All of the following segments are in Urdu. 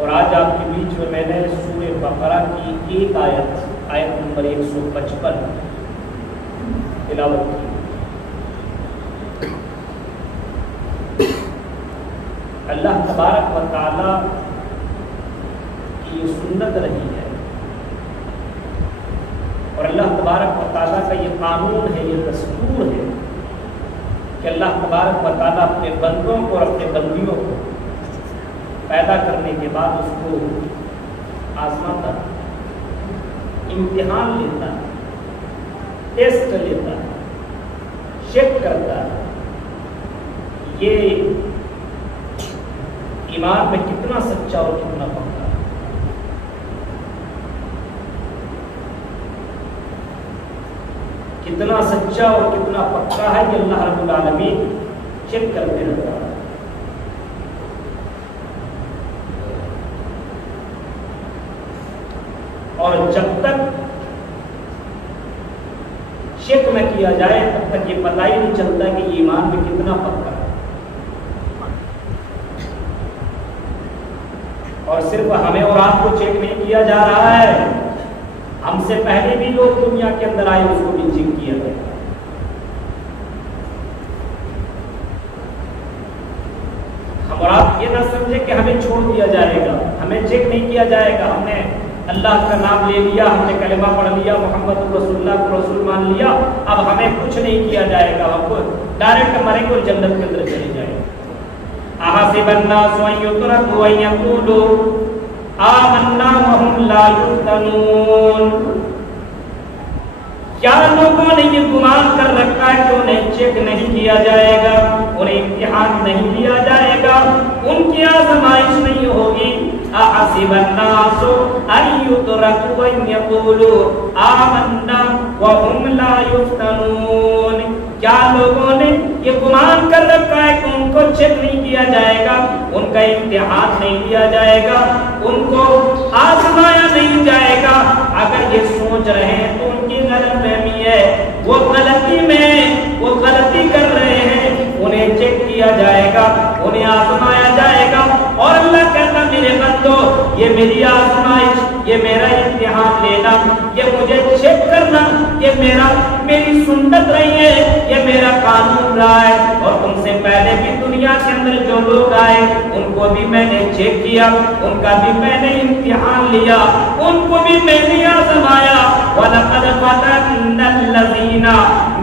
اور آج آپ کے بیچ میں نے سورہ بقرہ کی ایک آیت نمبر 155 تلاوت کی۔ اللہ تبارک و تعالی کی یہ سنت رہی ہے اور اللہ تبارک و تعالیٰ کا یہ قانون ہے، یہ دستور ہے کہ اللہ تبارک و تعالیٰ اپنے بندوں کو اور اپنے بندیوں کو پیدا کرنے کے بعد اس کو آزماتا، امتحان لیتا، ٹیسٹ لیتا، چیک کرتا یہ ایمان میں کتنا سچا اور کتنا پکا ہے۔ کتنا سچا اور کتنا پکا ہے کہ اللہ رب العالمین چیک کرتے رہتا ہے۔ اور جب تک چیک نہ کیا جائے تب تک یہ پتہ ہی نہیں چلتا کہ ایمان میں کتنا پکا ہے۔ اور صرف ہمیں اور آپ کو چیک نہیں کیا جا رہا ہے، ہم سے پہلے بھی لوگ دنیا کے اندر آئے اس کو بھی چیک کیا گیا۔ ہم اور آپ یہ نہ سمجھے کہ ہمیں چھوڑ دیا جائے گا، ہمیں چیک نہیں کیا جائے گا۔ ہم نے اللہ کا نام لے لیا، ہم نے کلمہ پڑھ لیا، محمد رسول اللہ کو رسول مان لیا، اب ہمیں کچھ نہیں کیا جائے گا، ہم کو ڈائریکٹ مرے کو جنت کے اندر چلے جائے گا۔ احسب الناس ان یترکوا ان یقولوا آمنا وهم لا یفتنون۔ کیا لوگوں نے یہ گمان کر رکھا ہے کہ انہیں چیک نہیں کیا جائے گا، انہیں امتحان نہیں لیا جائے گا، ان کی آزمائش نہیں ہوگی۔ احسب الناس ان یترکوا ان یقولوا آمنا وهم لا یفتنون۔ کیا لوگوں نے یہ گمان کر رکھا ہے کہ ان کو چیک نہیں کیا جائے گا، ان کا امتحان نہیں لیا جائے گا، ان کو آزمایا نہیں جائے گا؟ اگر یہ سوچ رہے ہیں تو ان کی غلط فہمی ہے، وہ غلطی کر رہے ہیں، انہیں چیک کیا جائے گا، انہیں آزمایا جائے گا۔ اور اللہ کہتا میرے بندو یہ میری آزمائش، یہ میرا امتحان لینا، یہ مجھے چیک کرنا، یہ میری سنت رہی ہے، یہ میرا قانون رہا ہے۔ اور تم سے پہلے بھی دنیا کے اندر جو لوگ آئے ان کو بھی میں نے چیک کیا، ان کا بھی میں نے امتحان لیا، ان کو بھی میں نے آزمایا۔ وَلَقَدْ فَتَنَّا الَّذِينَ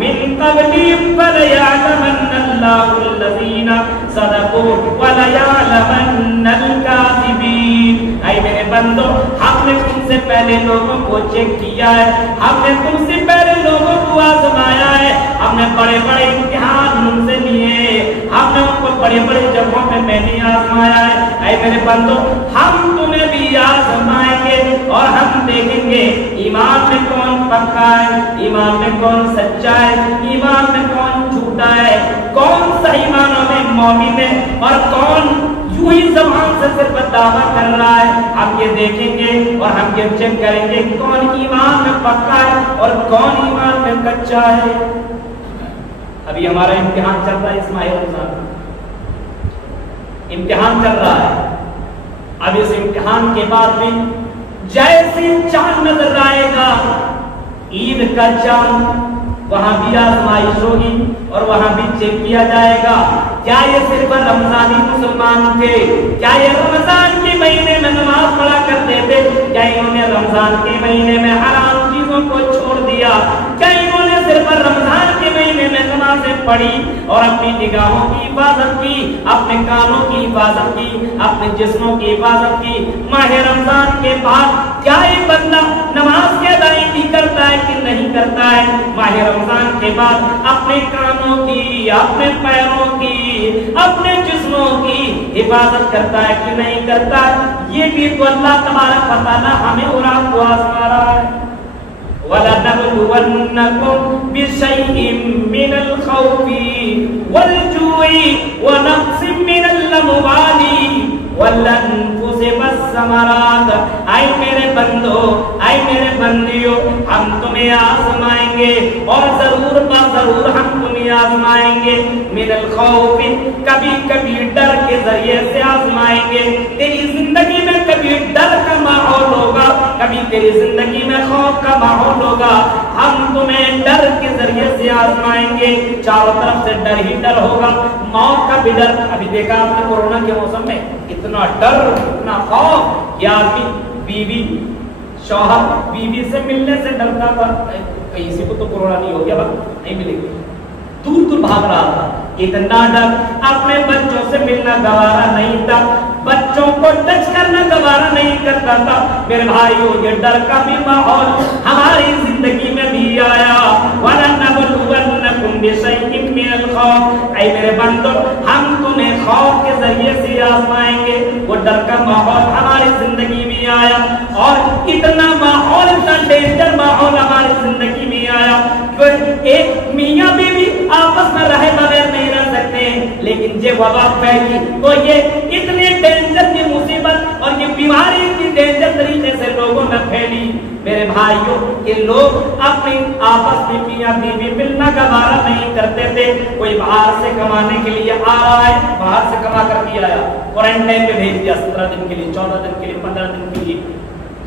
مِن قَبْلِهِمْ فَلَيَعْلَمَنَّ اللَّهُ الَّذِينَ صَدَقُوا وَلَيَعْلَمَنَّ الْكَاذِبِينَ۔ اے میرے بندو، ہم نے تم سے پہلے لوگوں کو چیک کیا ہے، ہم نے تم سے پہلے لوگوں کو آزمایا ہے، ہم نے بڑے بڑے امتحان ان سے لیے، ہم نے ان کو بڑے بڑے جگہوں میں میں نے آزمایا ہے۔ اے میرے بندو، ہم تمہیں بھی آزمائیں گے اور ہم دیکھیں گے ایمان میں کون پکا ہے، ایمان میں کون سچا ہے، ایمان میں کون جھوٹا ہے، کون صحیح معنوں میں مومن ہے اور کون یوں ہی زبان سے صرف دعویٰ کر رہا ہے۔ ہم یہ دیکھیں گے اور ہم یہ چیک کریں گے کون ایمان میں پکا ہے اور کون ایمان میں کچا ہے۔ ابھی ہمارا امتحان چل رہا ہے، اس ماہ رمضان امتحان چل رہا ہے۔ اب اس امتحان کے بعد بھی جیسے چاند نظر آئے گا، عید کا چاند، وہاں بھی آزمائش ہوگی اور وہاں بھی چیک کیا جائے گا کیا یہ صرف رمضانی مسلمان تھے، کیا یہ رمضان کے مہینے میں نماز پڑھا کرتے تھے، کیا انہوں نے رمضان کے مہینے میں حرام چیزوں کو چھوڑ دیا، کیا انہوں نے صرف رمضان کے مہینے میں نمازیں پڑھی اور اپنی نگاہوں کی حفاظت کی، اپنے کانوں کی حفاظت کی، اپنے جسموں کی حفاظت کی۔ ماہ رمضان کے بعد کیا یہ بندہ نماز کی ادائیگی کرتا ہے کہ نہیں کرتا ہے؟ ماہ رمضان کے بعد اپنے کانوں کی، اپنے پیروں کی، اپنے جسموں کی حفاظت کرتا ہے کہ نہیں کرتا ہے؟ یہ بھی تو اللہ تبارک و تعالی ہمیں اور آپ کو آزما رہا ہے۔ وَلَنَبْلُوَنَّكُمْ بِشَيْءٍ مِّنَ الْخَوْفِ وَالْجُوعِ وَنَقْصٍ مِّنَ الْأَمْوَالِ وَالْأَنفُسِ وَالثَّمَرَاتِ۔ اے میرے بندو، اے میرے بندیوں، ہم تمہیں آزمائیں گے اور ضرور ضرور ہم تمہیں آزمائیں گے۔ من الخوف، کبھی کبھی ڈر کے ذریعے سے آزمائیں گے، تیری زندگی میں تیری زندگی میں خوف کا ماحول ہوگا، ہم تمہیں ڈر کے ذریعے سے آزمائیں گے، چاروں طرف سے ڈر ہی ڈر ہوگا، موت کا بھی ڈر۔ ابھی دیکھا آپ نے کورونا کے موسم میں اتنا ڈر، اتنا خوف کہ آدمی بیوی شوہر بیوی سے ملنے سے ڈرتا تھا، کسی کو تو کورونا نہیں ہو گیا، بس نہیں ملے گی، دور دور بھاگ رہا تھا، اتنا ڈر۔ اپنے بچوں سے ملنا گوارا نہیں تھا، بچوں کو ٹچ کرنا گوارا نہیں کرتا تھا۔ میرے بھائیو یہ ڈر کا بھی ماحول ہماری زندگی میں بھی آیا۔ وَلَنَبْلُوَنَّكُمْ بِشَيْءٍ مِّنَ الْخَوْفِ، اے میرے بندو ہم تمہیں خوف کے ذریعے سے آزمائیں گے۔ وہ ڈر کا ماحول ہماری زندگی میں آیا، اور اتنا ماحول، اتنا ڈینجر ماحول ہماری زندگی میں آیا کہ ایک میاں بیوی آپس میں رہے بغیر نہیں رہ سکتے، لیکن جب وبا پھیلی تو یہ اتنے ڈینجر کی مصیبت اور یہ بیماری اتنی ڈینجر طریقے سے لوگوں میں پھیلی میرے بھائیوں کہ لوگ اپنی آپس میں میاں بیوی ملنا گوارا نہیں کرتے تھے۔ کوئی باہر سے کمانے کے لیے آ رہا ہے، باہر سے کما کر کے آیا، کوارنٹائن میں بھیج دیا 17 دن کے لیے، 14 دن کے لیے، 15 دن کے لیے۔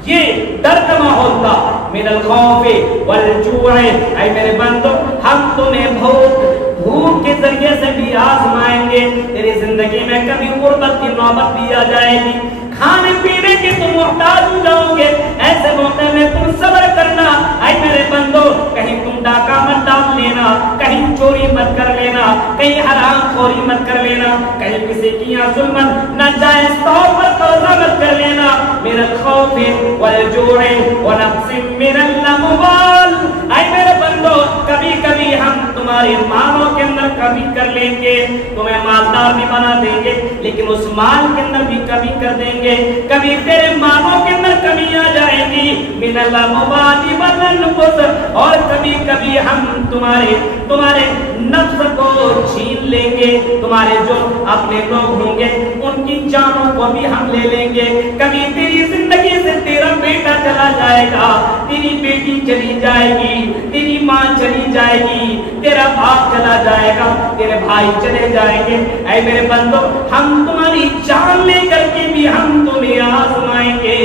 یہ ڈر کا ماحول تھا۔ من الخوف والجوع، اے میرے بندو ہم تمہیں بھوک کے ذریعے سے بھی آزمائیں گے۔ تیری زندگی میں کبھی غربت کی نوبت بھی آ جائے گی، کھانے پینے کے تم محتاج ہو جاؤ گے، ایسے موقع میں تم صبر کرنا۔ اے میرے بندو کہیں تم ڈاکہ مت ڈال لینا، کہیں چوری مت کر لینا، کہیں حرام خوری مت کر لینا، کہیں کسی کی یہاں ظلم ناجائز طور پر قبضہ مت کر لینا۔ من الخوف والجوع ونقص من الاموال، اے میرے بندو کبھی کبھی ہم تمہاری مالوں کے اندر کمی کر لیں گے، تمہیں مالدار بھی بنا دیں گے، لیکن اس مال کے اندر بھی کمی کر دیں گے، کبھی تیرے مالوں کے اندر کمی آ جائے گی۔ من الاموال والانفس، اور کبھی کبھی ہم تمہارے نفس کو چھین لیں گے، تمہارے جو اپنے لوگ ہوں گے ان کی جانوں کو بھی ہم لے لیں گے۔ کبھی تیری زندگی سے تیرا بیٹا چلا جائے گا، تیری بیٹی چلی جائے گی، تیری ماں چلی جائے گی، تیرا باپ چلا جائے گا، تیرے بھائی چلے جائیں گے۔ اے میرے بندو ہم تمہاری جان لے کر کے بھی ہم تمہیں آزمائیں گے،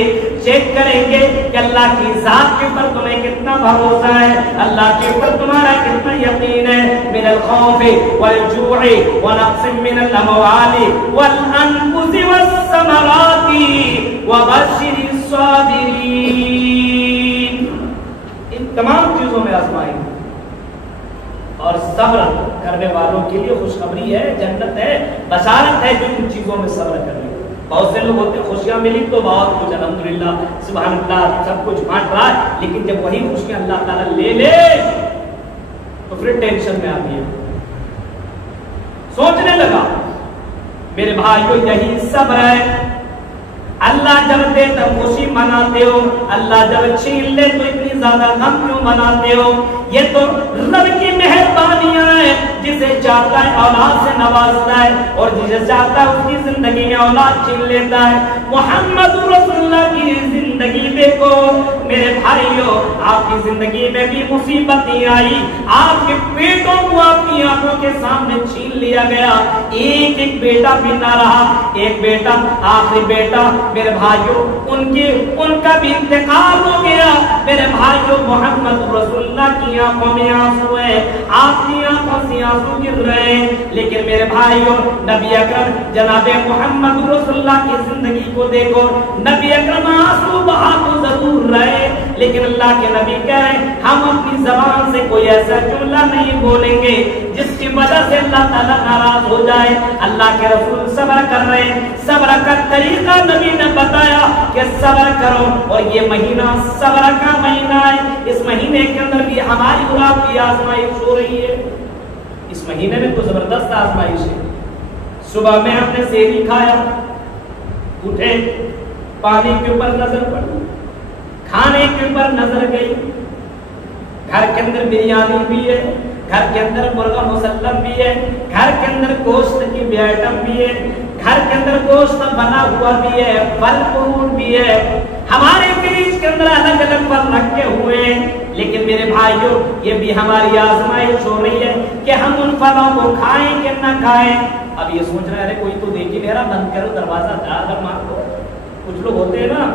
چیک کریں گے کہ اللہ کی ذات کے اوپر تمہیں کتنا بھروسہ ہے، اللہ کے اوپر تمہارا کتنا یقین ہے۔ من الخوف والجوع ونقص من الاموال والانفس والثمرات وبشر الصابرین، ان تمام چیزوں میں آزمائیں گے، اور صبر کرنے والوں کے لیے خوشخبری ہے، جنت ہے، بشارت ہے جو ان چیزوں میں صبر کر رہے ہیں۔ بہت سے لوگ ہوتے ہیں خوشیاں ملی تو بہت کچھ الحمدللہ سبحان اللہ سب کچھ بانٹ رہا ہے، لیکن جب وہی خوشیاں اللہ تعالیٰ لے لے تو پھر ٹینشن میں آتی ہے، سوچنے لگا۔ میرے بھائیو یہی صبر ہے۔ اللہ جب دے تب خوشی مناتے ہو، اللہ جب چھین لے تو اتنی زیادہ غم کیوں مناتے ہو؟ یہ تو رب کی مہربانیاں ہیں، جسے چاہتا ہے اولاد سے نوازتا ہے، اور جسے چاہتا ہے اس کی زندگی میں اولاد چھین لیتا ہے۔ محمد رسول اللہ کی زندگی دیکھو میرے بھائیو، آپ کی زندگی میں بھی مصیبتیں آئی، آپ کے بیٹوں کو آپ کی آنکھوں کے سامنے چھین لیا گیا، ایک ایک بیٹا بھی نہ رہا، ایک بیٹا آخری بیٹا میرے بھائیوں ان کا بھی انتقال ہو گیا۔ میرے بھائیوں محمد رسول اللہ کی آنکھوں میں آنسو ہے، آپ کی آنکھوں سے آنسو گر رہے ہیں، لیکن میرے بھائیوں نبی اکرم جناب محمد رسول اللہ کی زندگی کو دیکھو، نبی اکرم آنسو بہا تو ضرور رہے، لیکن اللہ کے نبی کہیں ہم اپنی زبان سے کوئی ایسا جملہ نہیں بولیں گے جس کی وجہ سے اللہ تعالیٰ ناراض ہو جائے۔ اللہ کے رسول صبر کر رہے ہیں، صبر کا طریقہ نبی نے بتایا کہ صبر کرو، اور یہ مہینہ صبر کا مہینہ ہے، اس مہینے کے اندر بھی ہماری اور آپ کی آزمائش ہو رہی ہے۔ اس مہینے میں تو زبردست آزمائش ہے۔ صبح میں ہم نے سحری کھایا، اٹھے، پانی کے اوپر نظر پڑی، کھانے کے اوپر نظر گئی، گھر کے اندر بریانی بھی ہے، گھر کے اندر مرغا مسلم بھی ہے، گھر کے اندر گوشت کی بھی آئٹم بھی ہے، گھر کے اندر گوشت بنا ہوا بھی ہے، پھل فروٹ بھی ہے، ہمارے فریج کے اندر الگ الگ پھل رکھے ہوئے ہیں، لیکن میرے بھائیوں یہ بھی ہماری آزمائش ہو رہی ہے کہ ہم ان پھلوں کو کھائیں کہ نہ کھائیں۔ اب یہ سوچ رہے ہیں کوئی تو دیکھ ہی نہیں رہا، بند کرو دروازہ، اگر مان لو کچھ لوگ ہوتے ہیں نا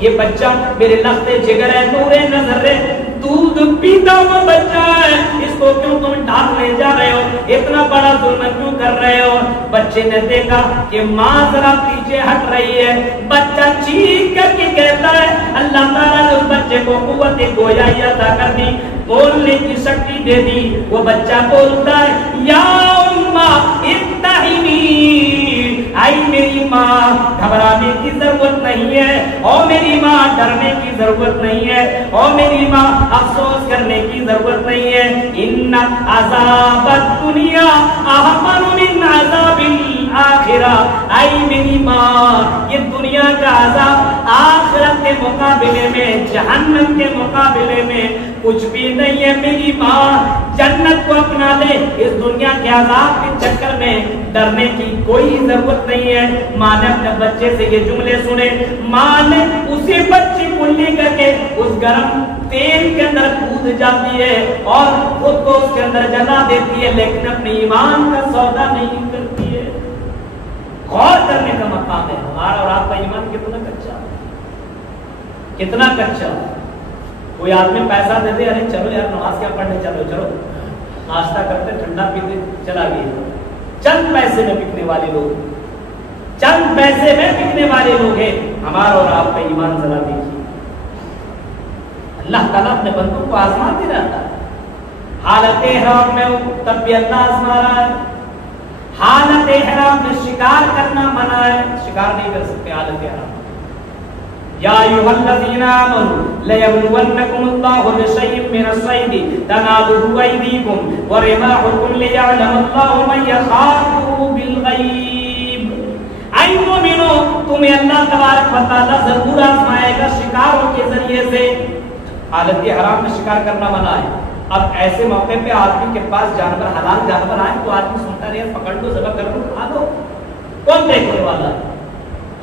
یہ بچہ میرے لخت جگر ہے, نور نظر ہے, دودھ پیتا ہوا بچہ ہے, اس کو کیوں تم ڈالنے جا رہے ہو, اتنا بڑا ظلم کیوں کر رہے ہو. بچے نے دیکھا کہ ماں ذرا پیچھے ہٹ رہی ہے, بچہ چیخ کر کے کہتا ہے, اللہ تعالیٰ نے اس بچے کو قوت گویائی عطا کر دی, بولنے کی شکتی دے دی. وہ بچہ بولتا ہے, یا اماں ابتہمی, آئی میری ماں گھبرانے کی ضرورت نہیں ہے, اور میری ماں ڈرنے کی ضرورت نہیں ہے, اور میری ماں افسوس کرنے کی ضرورت نہیں ہے. ان عذاب الدنیا احسن من عذاب الاخرہ, آئی میری ماں یہ دنیا کا عذاب آخرت کے مقابلے میں, جہنم کے مقابلے میں کچھ بھی نہیں ہے. میری ماں جنت کو اپنا لے, اس دنیا کے عذاب کے چکر میں ڈرنے کی کوئی ضرورت نہیں ہے. ماں نے اپنے بچے سے یہ جملے سنے, ماں نے اسی بچے کو لے کر کے اس گرم تیل کے اندر کود جاتی ہے اور خود کو اس کے اندر جلا دیتی ہے, لیکن اپنے ایمان کا سودا نہیں کرتی ہے. غور کرنے کا مقام ہے ہمارا اور آپ کا ایمان کتنا کچا, کتنا کچا. کوئی آدمی پیسہ دے دے, ارے چلو یار نماز کیا پڑھنے, چلو چلو ناشتہ کرتے ٹھنڈا پیتے, چلا گیا. چند پیسے میں بکنے والے لوگ, چند پیسے میں بکنے والے لوگ ہیں. ہمارا اور آپ کا ایمان ذرا دیکھیے. اللہ تعالیٰ اپنے بندوں کو آزماتے رہتا ہے. حالت احرام میں تب بھی اللہ آزما رہا ہے. حالت احرام میں شکار کرنا منع ہے, شکار نہیں کر سکتے حالت احرام. یا ایھا الذین آمنوا لیبلونکم اللہ بشیء من الصید تنالہ ایدیکم ورماحکم لیعلم اللہ من یخافہ بالغیب. اے مومنو, تمہیں اللہ تبارک و تعالیٰ ضرور آزمائے گا شکاروں کے ذریعے سے. حالت حرام میں شکار کرنا منع ہے. اب ایسے موقع پہ آدمی کے پاس جانور, حلال جانور آئے تو آدمی سنتا رہے, پکڑ لو, ذبح کر لو, کھا لو, کون دیکھنے والا ہے.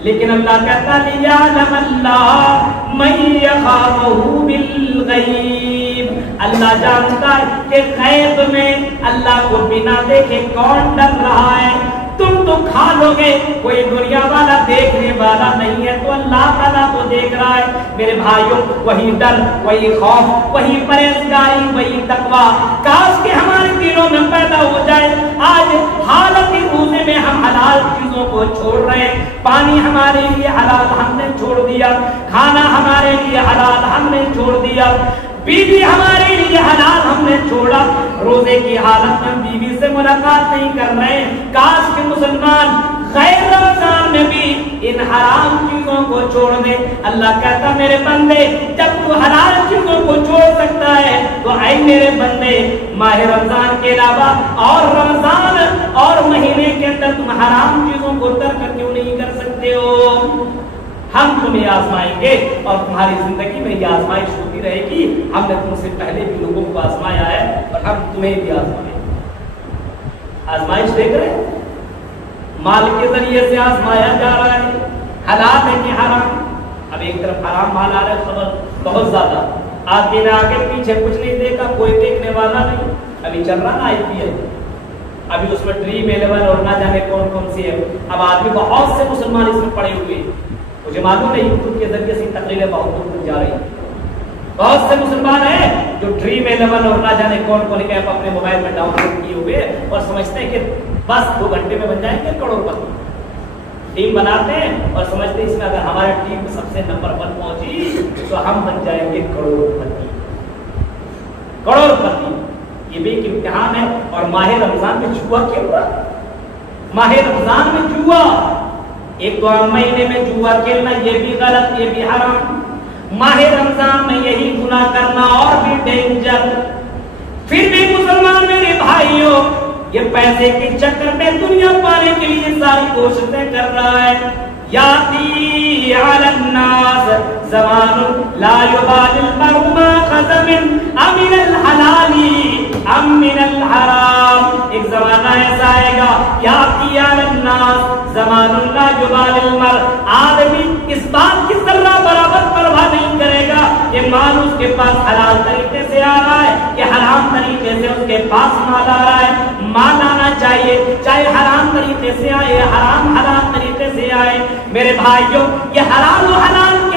لیکن اللہ کہتا لیعلم اللہ من یخافہ بالغیب, اللہ جانتا ہے کہ غیب میں اللہ کو بنا دیکھے کون ڈر رہا ہے. تم تو کھا لو گے, کوئی دنیا والا دیکھنے والا نہیں ہے, تو اللہ تعالیٰ تو دیکھ رہا ہے. میرے بھائیوں, وہی ڈر, وہی خوف, وہی پرہیزگاری, وہی تقویٰ کاش کہ ہمارے دلوں میں پیدا ہو جائے. آج حالت روزے میں ہم حلال چیزوں کو چھوڑ رہے ہیں. پانی ہمارے لیے حلال ہم نے چھوڑ دیا, کھانا ہمارے لیے حلال ہم نے چھوڑ دیا, بیوی ہمارے لیے حلال ہم نے چھوڑا. روزے کی حالت میں بیوی سے ملاقات نہیں کر رہے. کاش کہ مسلمان غیر رمضان میں بھی ان حرام چیزوں کو چھوڑ دے. اللہ کہتا میرے بندے, جب تو حلال چیزوں کو چھوڑ سکتا ہے تو اے میرے بندے, ماہ رمضان کے علاوہ اور رمضان اور مہینے کے اندر تم حرام چیزوں کو ترک کیوں نہیں کر سکتے ہو؟ ہم تمہیں آزمائیں گے اور تمہاری زندگی میں یہ آزمائش ہوتی رہے گی. ہم نے تم سے پہلے بھی لوگوں کو آزمایا ہے اور ہم تمہیں بھی آزمائیں گے. آزمائش دیکھ رہے, مال کے ذریعے سے آزمایا جا رہا ہے, حلال ہے کہ حرام. اب ایک طرف حرام مال آ رہا ہے, خبر بہت زیادہ, آدمی نے آگے پیچھے کچھ نہیں دیکھا, کوئی دیکھنے والا نہیں. ابھی چل رہا نا IPL, ابھی اس میں ڈریم 11 اور نہ جانے کون کون سی ہے. اب آدمی بہت سے مسلمان اس میں پڑے ہوئے ہیں, مجھے معلوم ہے یوٹیوب کے ذریعے سے تقریریں بہت دور تک جا رہی ہیں. بہت سے مسلمان ہیں جو ڈریم 11 اور نہ جانے کون کون ایپ اپنے موبائل میں ڈاؤن لوڈ کیے ہوئے اور سمجھتے ہیں کہ بس 2 گھنٹے میں بن جائیں گے کروڑ پتی. ٹیم بناتے ہیں اور سمجھتے ہیں اس میں اگر ہماری ٹیم سب سے نمبر 1 پہنچی تو ہم بن جائیں گے کروڑ پتی. کروڑ پتی یہ بھی ایک امتحان ہے. اور ماہ رمضان میں جوا کیوں ہوا؟ ماہ رمضان میں جوا, ایک تو مہینے میں جوا کھیلنا یہ بھی غلط, یہ بھی حرام. ماہ رمضان میں یہی گناہ کرنا اور بھی ڈینجر. پھر بھی مسلمان میرے بھائیوں یہ پیسے کے چکر میں دنیا پانے کے لیے ساری کوششیں کر رہا ہے. یاتی علی الناس زمان لا یبالی المرء ما اخذ من الحلال ام من الحرام. ایک زمانہ ایسا آئے گا, یاتی علی الناس زمان لا یبالی المرء, آدمی اس بات کی ذرہ برابر پرواہ نہیں کرے گا کہ مال اس کے پاس حلال طریقے سے آ رہا ہے کہ حرام طریقے سے اس کے پاس مال آ رہا ہے. مال آنا چاہیے, چاہے حرام طریقے سے آئے, حرام حلال طریقے سے آئے. میرے بھائیوں یہ حلال و حلال کے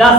10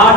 8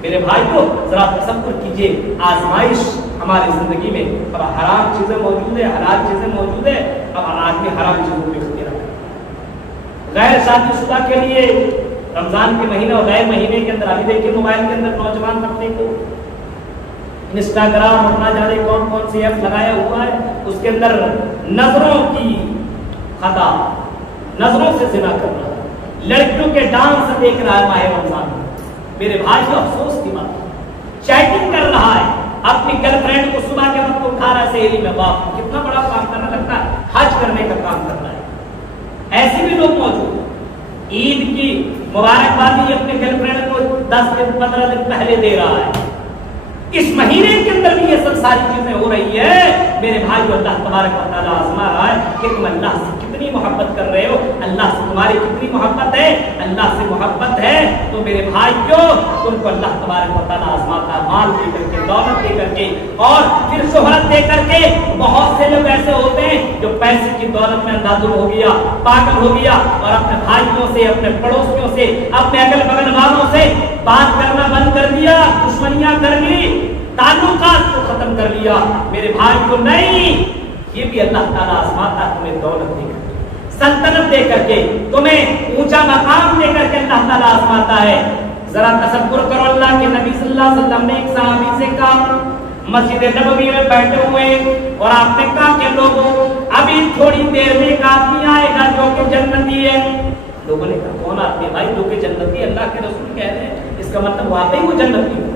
میرے بھائیوں ذرا تصور کیجئے آزمائش ہماری زندگی میں، اب حرام چیزیں موجود ہیں، حلال چیزیں موجود ہیں، اب آدمی حرام چیزوں پہ اختیار کرے۔ غیر شادی شدہ کے لیے رمضان کے مہینے اور غیر مہینے کے اندر ابھی دیکھیے موبائل کے اندر نوجوان طبقے کو انسٹاگرام اور نہ جانے کون کون سی ایپ لگایا ہوا ہے، اس کے اندر نظروں کی خطا، نظروں سے زنا کرنا، لڑکیوں کے ڈانس دیکھ رہا ہے ماہ رمضان میں۔ میرے بھائی کو افسوس کی بات، چیٹنگ کر رہا ہے اپنی گرل فرینڈ کو صبح کے وقت اٹھا رہا ہے سہیلی میں، باپ کتنا بڑا کام کرنا لگتا ہے، حج کرنے کا کام کرنا ہے۔ ایسے بھی لوگ موجود ہیں، عید کی مبارکبادی اپنے گرل فرینڈ کو 10 دن 15 دن پہلے دے رہا ہے۔ اس مہینے کے اندر بھی یہ سب ساری چیزیں ہو رہی ہے۔ میرے بھائی کو اللہ تبارک و تعالیٰ آزما رہا ہے کہ تم اللہ سے کتنی محبت کر رہے ہو، اللہ سے تمہاری کتنی محبت ہے، اللہ سے محبت ہے تو میرے بھائیوں تم کو اللہ تبارک و تعالیٰ آزماتا ہے، مال دے کر کے، دولت دے کر کے اور پھر شہرت دے کر کے۔ بہت سے لوگ ایسے ہوتے ہیں جو پیسے کی دولت میں اندھادھن ہو گیا، پاگل ہو گیا اور اپنے بھائیوں سے، اپنے پڑوسیوں سے، اپنے اگل بغل والوں سے بات کرنا بند کر دیا، دشمنیاں کر لی، تعلقات کو ختم کر لیا۔ میرے بھائی کو نہیں، یہ بھی اللہ تعالیٰ آزماتا ہے تمہیں دولت دے کر کے، سلطنت دے کر کے، تمہیں اونچا مقام دے کر کے اللہ تعالیٰ آزماتا ہے۔ ذرا تصور کرو، اللہ کے نبی صلی اللہ علیہ وسلم نے ایک صحابی سے کہا، مسجد نبوی میں بیٹھے ہوئے اور آپ نے کہا کہ لوگوں ابھی تھوڑی دیر میں ایک آدمی آئے گا جو کہ جنتی ہے۔ لوگوں نے کہا کون آدمی ہے بھائی جو کہ جنتی؟ اللہ کے رسول کہہ رہے ہیں، اس کا مطلب واقعی وہ جنتی ہے۔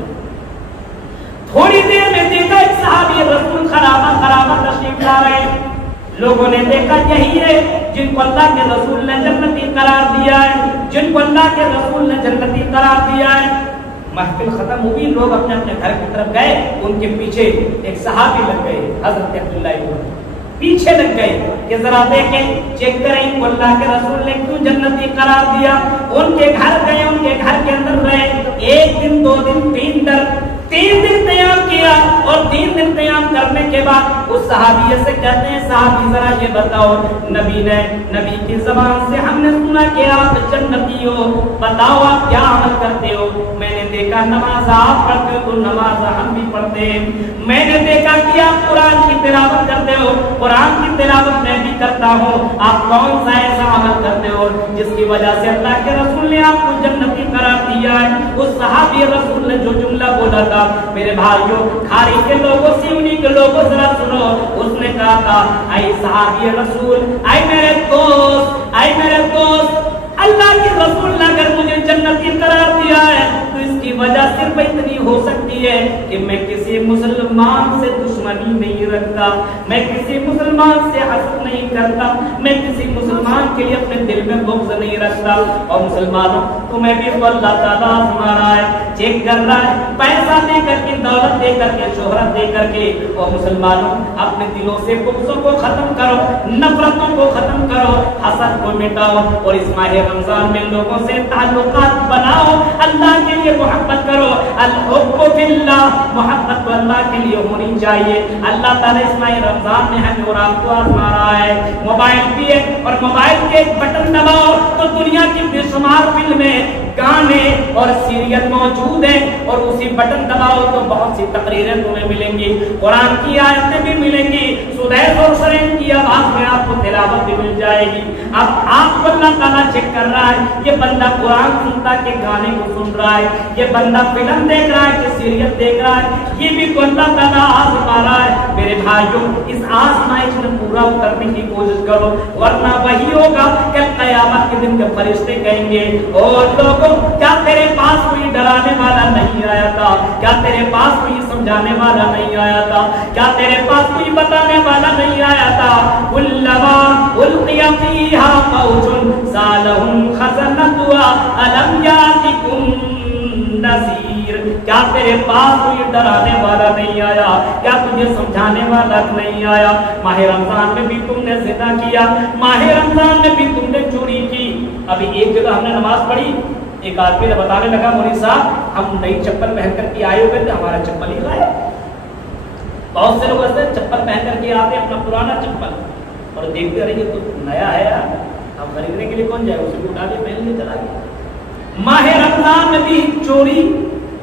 تھوڑی دیر میں دیکھا ایک صحابی رسول خرابہ تشریف لا رہے ہیں، لوگوں نے دیکھا یہی ہے جن کو اللہ کے رسول نے جنتی قرار دیا ہے، جن کو اللہ کے رسول نے جنتی قرار دیا ہے۔ محفل ختم ہوئی، لوگ اپنے اپنے گھر کی طرف گئے، ان کے پیچھے ایک صحابی لگ گئے، حضرت عبداللہ ابن پیچھے لگ گئے کہ ذرا دیکھیں، چیک کریں ان کو اللہ کے رسول نے کیوں جنتی قرار دیا۔ ان کے گھر گئے، ان کے گھر کے اندر رہے، 1 دن 2 دن 3 دن قیام کیا اور 3 دن قیام کرنے کے بعد اس صحابی سے کہتے ہیں صحابی ذرا یہ بتاؤ، نبی کی زبان سے ہم نے سنا کہ آپ جنتی ہو، بتاؤ آپ کیا عمل کرتے ہو؟ میں نے دیکھا نماز آپ پڑھتے ہو تو نماز ہم بھی پڑھتے ہیں، میں نے دیکھا کہ آپ قرآن کی تلاوت کرتے ہو، قرآن کی تلاوت میں بھی کرتا ہوں، آپ کون سا ایسا عمل کرتے ہو جس کی وجہ سے اللہ کے رسول نے آپ کو جنتی قرار دیا ہے؟ اس صحابی رسول نے جو جملہ بولا تھا میرے بھائیوں، کھاری کے لوگوں سیونی کے لوگوں ذرا سنو، اس نے کہا تھا اے صحابی رسول، اے میرے دوست، اللہ کے رسول نے اگر مجھے جنتی قرار دیا ہے تو اس کی وجہ صرف اتنی ہو سکتی ہے کہ میں کسی مسلمان سے دشمنی نہیں رکھتا، میں کسی مسلمان سے حسد نہیں کرتا، میں کسی مسلمان کے لیے اپنے دل میں بغض نہیں رکھتا۔ اور مسلمانوں تمہیں بھی تو اللہ تعالیٰ آزما رہا ہے، چیک کر رہا ہے، پیسہ دے کر کے، دولت دے کر کے، شہرت دے کر کے۔ اور مسلمانوں اپنے دلوں سے بغضوں کو ختم کرو، نفرتوں کو ختم کرو، حسد کو مٹاؤ اور اس ماہ رمضان میں لوگوں سے تعلقات بناؤ، اللہ کے لیے محبت کرو۔ الحب فی اللہ، محبت تو اللہ کے لیے ہونی چاہیے۔ اللہ تعالیٰ اس ماہ رمضان میں ہمیں اور آپ کو آزما رہا ہے۔ موبائل بھی ہے اور موبائل کے ایک بٹن دباؤ تو دنیا کی بے شمار فلمیں، گانے اور سیریل موجود ہیں، اور اسی بٹن دباؤ تو بہت سی تقریریں تمہیں ملیں گی، قرآن کی آیتیں بھی ملیں گی، سدیس اور شرین کی آواز میں آپ کو تلاوت بھی مل جائے گی۔ اب آپ کو اللہ تعالیٰ چیک کر رہا ہے، یہ بندہ قرآن سنتا کہ گانے کو سن رہا ہے، یہ بندہ فلم دیکھ رہا ہے کہ سیریل دیکھ رہا ہے، یہ بھی تو اللہ تعالیٰ آزما رہا ہے۔ میرے بھائیوں اس آزمائش میں پورا اترنے کی کوشش کرو، ورنہ وہی ہوگا کہ قیامت کے دن کے فرشتے کہیں گے اور لوگوں کیا تیرے پاس کوئی ڈرانے والا نہیں آیا تھا؟ کیا تیرے پاس کوئی سمجھانے والا نہیں آیا تھا؟ کیا تیرے پاس کوئی بتانے والا نہیں آیا تھا؟ کلما القی فیہا فوج سألہم خزنتها الم یاتکم نذیر، کیا تیرے پاس کوئی ڈرانے والا نہیں آیا؟ کیا تجھے سمجھانے والا نہیں آیا؟ ماہ رمضان میں بھی تم نے زنا کیا، ماہ رمضان میں بھی تم نے چوری کی۔ ابھی ایک جگہ ہم نے نماز پڑھی، ایک آدمی نے بتانے لگا مولوی صاحب ہم نئی چپل پہن کر کے آئے ہوئے تھے، ہمارا چپل ہی لائے۔ بہت سے لوگ ایسے چپل پہن کر کے آتے ہیں اپنا پرانا چپل اور دیکھتے رہیے تو نیا ہے یار، اب خریدنے کے لیے کون جائے، اسے اٹھا کے پہن کے چلا گیا۔ ماہ رمضان میں بھی چوری